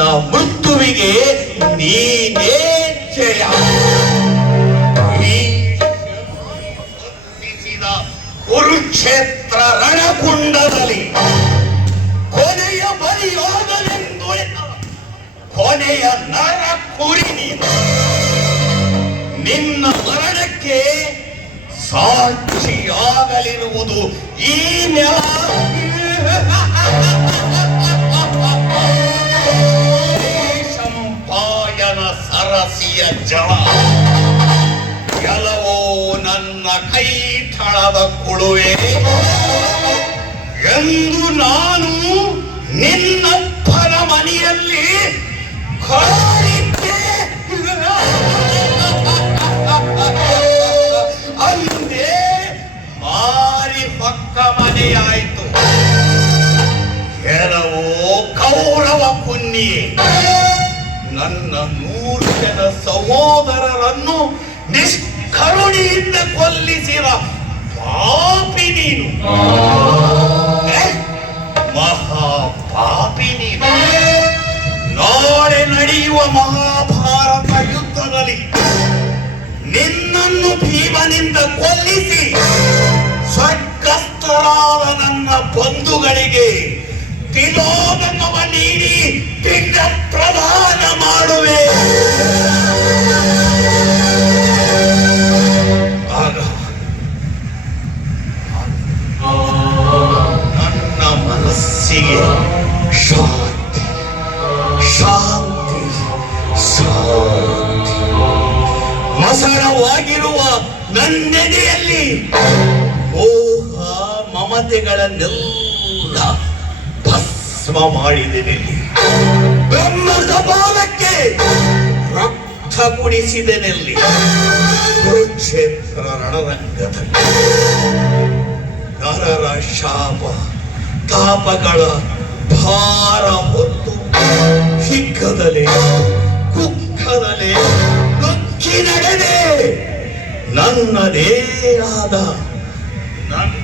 ನನ್ನ ಮೃತ್ಯುವಿಗೆ ನೀನೇ ಜಯ. ಕುರುಕ್ಷೇತ್ರ ರಣಕುಂಡದಲ್ಲಿ ಕೊನೆಯ ಬಲಿಯಾಗಲೆಂದು ಕೊನೆಯ ನರ ಕುರಿ ನೀನು. ನಿನ್ನ ಮರಣಕ್ಕೆ ಸಾಕ್ಷಿಯಾಗಲಿರುವುದು ಈ ನೆಲ. ಶಂಪಾಯನ ಸರಸಿಯ ಜಲ ಎಲ್ಲವೋ ನನ್ನ ಕೈ ಠಳದ ಕೊಳುವೆ ಎಂದು ನಾನು ನಿನ್ನಪ್ಪನ ಮನೆಯಲ್ಲಿ ಕಾಡಿದ್ದೆ. ಅಂದೇ ಮಾರಿ ಪಕ್ಕ ಮನೆಯಾಯಿತು. ಕೆಲವೋ ಕೌರವ ಪುಣ್ಯೆ ನನ್ನ 100 ಜನ ಸಹೋದರರನ್ನು ನಿಷ್ಕರುಣಿಯಿಂದ ಕೊಲ್ಲಿಸಿದ ಪಾಪಿ ನೀನು, ಮಹಾಪಾಪಿ ನೀನು. ನಾಳೆ ನಡೆಯುವ ಮಹಾಭಾರತ ಯುದ್ಧದಲ್ಲಿ ನಿನ್ನನ್ನು ಭೀಮನಿಂದ ಕೊಲ್ಲಿಸಿ ಸ್ವರ್ಗಸ್ಥರಾದ ನನ್ನ ಬಂಧುಗಳಿಗೆ ತಿಲೋದಕವ ನೀಡಿ ಪಿಂಡ ಪ್ರದಾನ ಮಾಡುವೆ. ಆಗ ನನ್ನ ಮನಸ್ಸಿಗೆ ಶಾಂತಿ ಶಾಂತಿ ಶಾಂತಿ. ಮಸಣವಾಗಿರುವ ನನ್ನೆದೆಯಲ್ಲಿ ಮೋಹ ಮಮತೆಗಳನ್ನೆಲ್ಲ ಭಸ್ಮ ಮಾಡಿದೆ. ಬ್ರಹ್ಮ ಕಪಾಲಕ್ಕೆ ರಕ್ತ ಕುಡಿಸಿದೆನಲ್ಲಿ ಕುರುಕ್ಷೇತ್ರ ರಣರಂಗದಲ್ಲಿ ನರರ ಶಾಪ ತಾಪಗಳ ಭಾರ ಹೊತ್ತು ಹಿಗ್ಗದಲೆ ಕುಕ್ಕದಲೆ ನುಗ್ಗಿ ನಡೆದೆ. ನನ್ನದೇ ಆದ